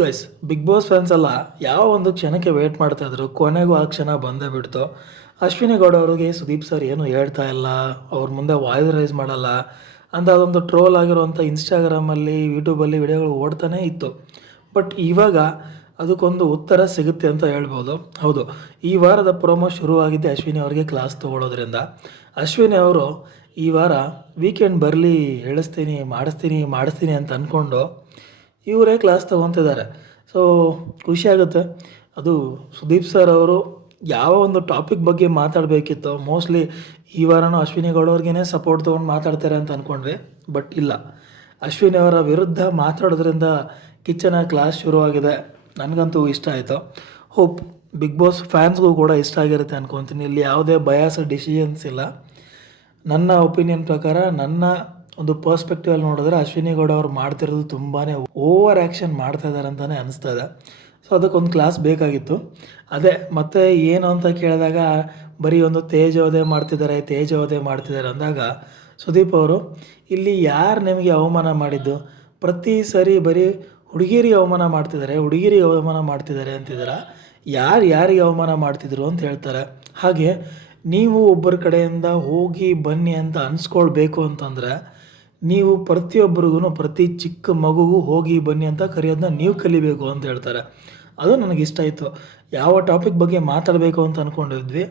Guys, big boss fans ಎಲ್ಲ ಯಾವ ಒಂದು ಕ್ಷಣಕ್ಕೆ ವೇಟ್ ಮಾಡ್ತಾ ಇದ್ರು, ಕೊನೆಗೂ ಆ ಕ್ಷಣ ಬಂದೇ ಬಿಡ್ತು. ಅಶ್ವಿನಿ ಗೌಡ ಅವರಿಗೆ ಸುದೀಪ್ ಸರ್ ಏನು ಹೇಳ್ತಾ ಇಲ್ಲ, ಅವ್ರ ಮುಂದೆ ವಾಯ್ಸ್ ರೈಸ್ ಮಾಡಲ್ಲ ಅಂತ ಅದೊಂದು ಟ್ರೋಲ್ ಆಗಿರುವಂಥ ಇನ್ಸ್ಟಾಗ್ರಾಮಲ್ಲಿ ಯೂಟ್ಯೂಬಲ್ಲಿ ವಿಡಿಯೋಗಳು ಓಡ್ತಾನೇ ಇತ್ತು. ಬಟ್ ಇವಾಗ ಅದಕ್ಕೊಂದು ಉತ್ತರ ಸಿಗುತ್ತೆ ಅಂತ ಹೇಳ್ಬೋದು. ಹೌದು, ಈ ವಾರದ ಪ್ರೊಮೋ ಶುರುವಾಗಿದ್ದೆ ಅಶ್ವಿನಿ ಅವರಿಗೆ ಕ್ಲಾಸ್ ತೊಗೊಳೋದ್ರಿಂದ. ಅಶ್ವಿನಿ ಅವರು ಈ ವಾರ ವೀಕೆಂಡ್ ಬರಲಿ, ಹೇಳಿಸ್ತೀನಿ, ಮಾಡಿಸ್ತೀನಿ ಅಂತ ಅಂದ್ಕೊಂಡು ಇವರೇ ಕ್ಲಾಸ್ ತೊಗೊತಿದ್ದಾರೆ. ಸೊ ಖುಷಿಯಾಗುತ್ತೆ. ಅದು ಸುದೀಪ್ ಸರ್ ಅವರು ಯಾವ ಒಂದು ಟಾಪಿಕ್ ಬಗ್ಗೆ ಮಾತಾಡಬೇಕಿತ್ತೋ ಮೋಸ್ಟ್ಲಿ ಈ ವಾರನೂ ಅಶ್ವಿನಿ ಗೌಡ ಅವ್ರಿಗೇ ಸಪೋರ್ಟ್ ತೊಗೊಂಡು ಮಾತಾಡ್ತಾರೆ ಅಂತ ಅಂದ್ಕೊಂಡ್ವಿ. ಬಟ್ ಇಲ್ಲ, ಅಶ್ವಿನಿ ಅವರ ವಿರುದ್ಧ ಮಾತಾಡೋದ್ರಿಂದ ಕಿಚ್ಚನ ಕ್ಲಾಸ್ ಶುರುವಾಗಿದೆ. ನನಗಂತೂ ಇಷ್ಟ ಆಯಿತು. ಹೋಪ್ ಬಿಗ್ ಬಾಸ್ ಫ್ಯಾನ್ಸ್ಗೂ ಕೂಡ ಇಷ್ಟ ಆಗಿರುತ್ತೆ ಅಂದ್ಕೊತೀನಿ. ಇಲ್ಲಿ ಯಾವುದೇ ಬಯಾಸ್ ಡಿಸಿಷನ್ಸ್ ಇಲ್ಲ. ನನ್ನ ಒಪಿನಿಯನ್ ಪ್ರಕಾರ, ನನ್ನ ಒಂದು ಪರ್ಸ್ಪೆಕ್ಟಿವಲ್ಲಿ ನೋಡಿದ್ರೆ ಅಶ್ವಿನಿ ಗೌಡ ಅವ್ರು ಮಾಡ್ತಿರೋದು ತುಂಬಾ ಓವರ್ ಆ್ಯಕ್ಷನ್ ಮಾಡ್ತಾ ಇದ್ದಾರೆ ಅಂತಲೇ ಅನಿಸ್ತಾ ಇದೆ. ಸೊ ಅದಕ್ಕೊಂದು ಕ್ಲಾಸ್ ಬೇಕಾಗಿತ್ತು. ಅದೇ ಮತ್ತೆ ಏನು ಅಂತ ಕೇಳಿದಾಗ ಬರೀ ಒಂದು ತೇಜೋವಧೆ ಮಾಡ್ತಿದ್ದಾರೆ ಅಂದಾಗ ಸುದೀಪ್ ಅವರು, ಇಲ್ಲಿ ಯಾರು ನಿಮಗೆ ಅವಮಾನ ಮಾಡಿದ್ದು? ಪ್ರತಿ ಸರಿ ಬರೀ ಹುಡುಗಿರಿಗೆ ಅವಮಾನ ಮಾಡ್ತಿದ್ದಾರೆ ಅಂತಿದ್ದಾರೆ. ಯಾರಿಗೆ ಅವಮಾನ ಮಾಡ್ತಿದ್ರು ಅಂತ ಹೇಳ್ತಾರೆ. ಹಾಗೆ ನೀವು ಒಬ್ಬರ ಕಡೆಯಿಂದ ಹೋಗಿ ಬನ್ನಿ ಅಂತ ಅನ್ಸ್ಕೊಳ್ಬೇಕು ಅಂತಂದರೆ ನೀವು ಪ್ರತಿಯೊಬ್ಬರಿಗೂ, ಪ್ರತಿ ಚಿಕ್ಕ ಮಗುಗೂ ಹೋಗಿ ಬನ್ನಿ ಅಂತ ಕರೆಯೋದನ್ನ ನೀವು ಕಲಿಬೇಕು ಅಂತ ಹೇಳ್ತಾರೆ. ಅದು ನನಗಿಷ್ಟ ಆಯಿತು. ಯಾವ ಟಾಪಿಕ್ ಬಗ್ಗೆ ಮಾತಾಡಬೇಕು ಅಂತ ಅಂದ್ಕೊಂಡಿದ್ವಿ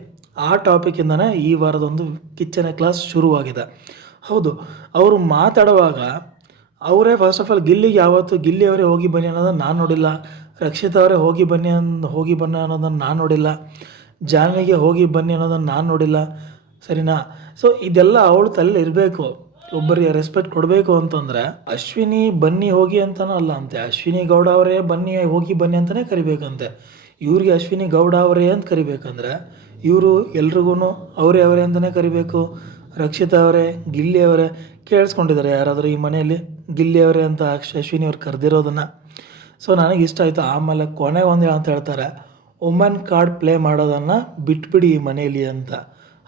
ಆ ಟಾಪಿಕಿಂದನೇ ಈ ವಾರದೊಂದು ಕಿಚ್ಚನ ಕ್ಲಾಸ್ ಶುರುವಾಗಿದೆ. ಹೌದು, ಅವರು ಮಾತಾಡುವಾಗ ಅವರೇ ಫಸ್ಟ್ ಆಫ್ ಆಲ್ ಗಿಲ್ಲಿ ಅವರೇ ಹೋಗಿ ಬನ್ನಿ ಅನ್ನೋದನ್ನು ನಾನು ನೋಡಿಲ್ಲ. ರಕ್ಷಿತಾ ಅವರೇ ಹೋಗಿ ಬನ್ನಿ ಅನ್ನೋದನ್ನು ನಾನು ನೋಡಿಲ್ಲ. ಜಾನ್ವಿಗೆ ಹೋಗಿ ಬನ್ನಿ ಅನ್ನೋದನ್ನು ನಾನು ನೋಡಿಲ್ಲ. ಸರಿನಾ? ಸೊ ಇದೆಲ್ಲ ಅವಳು ತಲೆ ಇರಬೇಕು. ಒಬ್ಬರಿಗೆ ರೆಸ್ಪೆಕ್ಟ್ ಕೊಡಬೇಕು ಅಂತಂದರೆ ಅಶ್ವಿನಿ ಬನ್ನಿ ಹೋಗಿ ಅಂತನೂ ಅಲ್ಲ ಅಂತೆ, ಅಶ್ವಿನಿ ಗೌಡ ಅವರೇ ಹೋಗಿ ಬನ್ನಿ ಅಂತಲೇ ಕರಿಬೇಕಂತೆ. ಇವ್ರಿಗೆ ಅಶ್ವಿನಿ ಗೌಡ ಅವರೇ ಅಂತ ಕರಿಬೇಕಂದ್ರೆ ಇವರು ಎಲ್ರಿಗೂ ಅವರೇ ಅಂತಲೇ ಕರಿಬೇಕು. ರಕ್ಷಿತಾ ಅವರೇ, ಗಿಲ್ಲಿ ಅವರೇ ಕೇಳಿಸ್ಕೊಂಡಿದ್ದಾರೆ ಯಾರಾದರೂ ಈ ಮನೆಯಲ್ಲಿ ಗಿಲ್ಲಿ ಅವರೇ ಅಂತ ಅಶ್ವಿನಿ ಅವ್ರು ಕರೆದಿರೋದನ್ನು? ಸೊ ನನಗಿಷ್ಟ ಆಯಿತು. ಆಮೇಲೆ ಕೊನೆಗೆ ಒಂದು ಅಂತ ಹೇಳ್ತಾರೆ, ವುಮೆನ್ ಕಾರ್ಡ್ ಪ್ಲೇ ಮಾಡೋದನ್ನು ಬಿಟ್ಬಿಡಿ ಈ ಮನೆಯಲ್ಲಿ ಅಂತ.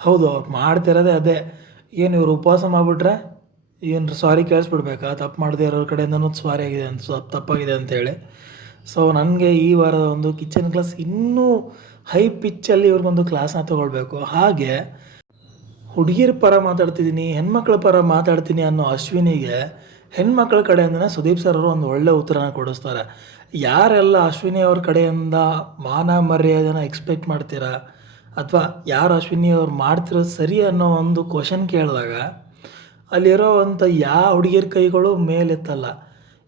ಹೌದು, ಅವ್ರು ಮಾಡ್ತಿರೋದೇ ಅದೇ. ಏನು ಇವರು ಉಪವಾಸ ಮಾಡಿಬಿಟ್ರೆ ಏನು ಸಾರಿ ಕೇಳಿಸ್ಬಿಡ್ಬೇಕಾ? ತಪ್ಪು ಮಾಡದೇ ಇರೋರ ಕಡೆಯಿಂದನೂ ಸಾರಿ ಆಗಿದೆ ಅಂತ, ತಪ್ಪಾಗಿದೆ ಅಂತೇಳಿ. ಸೊ ನನಗೆ ಈ ವಾರದ ಒಂದು ಕಿಚನ್ ಕ್ಲಾಸ್ ಇನ್ನೂ ಹೈ ಪಿಚ್ಚಲ್ಲಿ ಇವ್ರಿಗೊಂದು ಕ್ಲಾಸ್ನ ತೊಗೊಳ್ಬೇಕು. ಹಾಗೆ ಹುಡುಗಿರ ಪರ ಮಾತಾಡ್ತಿದ್ದೀನಿ, ಹೆಣ್ಮಕ್ಳ ಪರ ಮಾತಾಡ್ತೀನಿ ಅನ್ನೋ ಅಶ್ವಿನಿಗೆ ಹೆಣ್ಮಕ್ಳ ಕಡೆಯಿಂದನೇ ಸುದೀಪ್ ಸರ್ ಅವರು ಒಂದು ಒಳ್ಳೆ ಉತ್ತರನ ಕೊಡಿಸ್ತಾರೆ. ಯಾರೆಲ್ಲ ಅಶ್ವಿನಿ ಅವ್ರ ಕಡೆಯಿಂದ ಮಾನ ಮರ್ಯಾದೆನ ಎಕ್ಸ್ಪೆಕ್ಟ್ ಮಾಡ್ತೀರಾ, ಅಥವಾ ಯಾರು ಅಶ್ವಿನಿ ಅವ್ರು ಮಾಡ್ತಿರೋದು ಸರಿ ಅನ್ನೋ ಒಂದು ಕ್ವಶನ್ ಕೇಳಿದಾಗ ಅಲ್ಲಿರೋವಂಥ ಯಾವ ಹುಡುಗಿಯರ ಕೈಗಳು ಮೇಲೆತ್ತಲ್ಲ,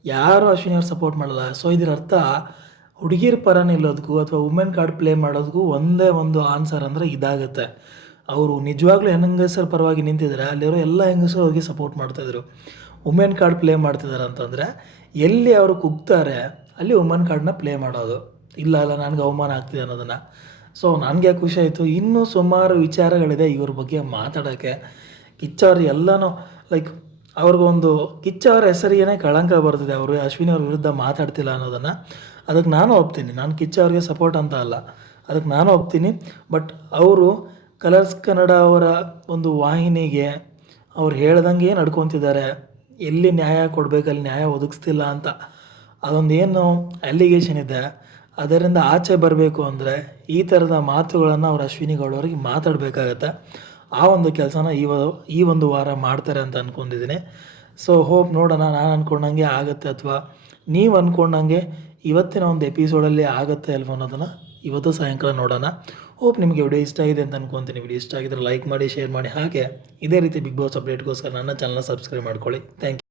ಯಾರು ಅಶ್ವಿನಿ ಅವ್ರು ಸಪೋರ್ಟ್ ಮಾಡಲ್ಲ. ಸೊ ಇದರ ಅರ್ಥ ಹುಡುಗಿರ ಪರ ನಿಲ್ಲೋದಕ್ಕೂ ಅಥವಾ ವುಮೆನ್ ಕಾರ್ಡ್ ಪ್ಲೇ ಮಾಡೋದಕ್ಕೂ ಒಂದೇ ಒಂದು ಆನ್ಸರ್ ಅಂದರೆ ಇದಾಗುತ್ತೆ. ಅವರು ನಿಜವಾಗ್ಲೂ ಹೆಂಗಸರ ಪರವಾಗಿ ನಿಂತಿದ್ದಾರೆ, ಅಲ್ಲಿರೋ ಎಲ್ಲ ಹೆಂಗಸರು ಹೋಗಿ ಸಪೋರ್ಟ್ ಮಾಡ್ತಾಯಿದ್ರು. ವುಮೆನ್ ಕಾರ್ಡ್ ಪ್ಲೇ ಮಾಡ್ತಿದ್ದಾರೆ ಅಂತಂದರೆ ಎಲ್ಲಿ ಅವರು ಕುಗ್ತಾರೆ ಅಲ್ಲಿ ವುಮೆನ್ ಕಾರ್ಡ್ನ ಪ್ಲೇ ಮಾಡೋದು. ಇಲ್ಲ ನನಗೆ ಅವಮಾನ ಆಗ್ತಿದೆ ಅನ್ನೋದನ್ನು. ಸೊ ನನಗೆ ಖುಷಿ ಆಯಿತು. ಇನ್ನೂ ಸುಮಾರು ವಿಚಾರಗಳಿದೆ ಇವ್ರ ಬಗ್ಗೆ ಮಾತಾಡೋಕ್ಕೆ. ಕಿಚ್ಚವ್ರು ಎಲ್ಲನೂ ಲೈಕ್ ಅವ್ರಿಗೊಂದು ಕಿಚ್ಚವ್ರ ಹೆಸರಿಗೇ ಕಳಂಕ ಬರ್ತಿದೆ, ಅವರು ಅಶ್ವಿನಿ ಅವ್ರ ವಿರುದ್ಧ ಮಾತಾಡ್ತಿಲ್ಲ ಅನ್ನೋದನ್ನು. ಅದಕ್ಕೆ ನಾನು ಒಪ್ತೀನಿ. ನಾನು ಕಿಚ್ಚವ್ರಿಗೆ ಸಪೋರ್ಟ್ ಅಂತ ಅಲ್ಲ, ಅದಕ್ಕೆ ನಾನು ಒಪ್ತೀನಿ. ಬಟ್ ಅವರು ಕಲರ್ಸ್ ಕನ್ನಡ ಅವರ ಒಂದು ವಾಹಿನಿಗೆ ಅವ್ರು ಹೇಳ್ದಂಗೆ ನಡ್ಕೊತಿದ್ದಾರೆ. ಎಲ್ಲಿ ನ್ಯಾಯ ಕೊಡಬೇಕು ಅಲ್ಲಿ ನ್ಯಾಯ ಒದಗಿಸ್ತಿಲ್ಲ ಅಂತ ಅದೊಂದು ಏನು ಅಲಿಗೇಷನ್ ಇದೆ, ಅದರಿಂದ ಆಚೆ ಬರಬೇಕು ಅಂದರೆ ಈ ಥರದ ಮಾತುಗಳನ್ನು ಅವ್ರು ಅಶ್ವಿನಿ ಗೌಡ ಅವ್ರಿಗೆ ಮಾತಾಡಬೇಕಾಗತ್ತೆ. ಆ ಒಂದು ಕೆಲಸನ ಈ ಒಂದು ವಾರ ಮಾಡ್ತಾರೆ ಅಂತ ಅಂದ್ಕೊಂಡಿದ್ದೀನಿ. ಸೊ ಹೋಪ್ ನೋಡೋಣ, ನಾನು ಅಂದ್ಕೊಂಡಂಗೆ ಆಗುತ್ತೆ ಅಥವಾ ನೀವು ಅಂದ್ಕೊಂಡಂಗೆ ಇವತ್ತಿನ ಒಂದು ಎಪಿಸೋಡಲ್ಲಿ ಆಗುತ್ತೆ ಅಲ್ವ ಅನ್ನೋದನ್ನು ಇವತ್ತು ಸಾಯಂಕಾಲ ನೋಡೋಣ. ಹೋಪ್ ನಿಮಗೆ ವಿಡಿಯೋ ಇಷ್ಟ ಆಗಿದೆ ಅಂತ ಅಂದ್ಕೊತೀನಿ. ವಿಡಿಯೋ ಇಷ್ಟ ಆಗಿದ್ರೆ ಲೈಕ್ ಮಾಡಿ, ಶೇರ್ ಮಾಡಿ. ಹಾಗೆ ಇದೇ ರೀತಿ ಬಿಗ್ ಬಾಸ್ ಅಪ್ಡೇಟ್ಗೋಸ್ಕರ ನನ್ನ ಚಾನಲ್ನ ಸಬ್ಸ್ಕ್ರೈಬ್ ಮಾಡ್ಕೊಳ್ಳಿ. Thank you.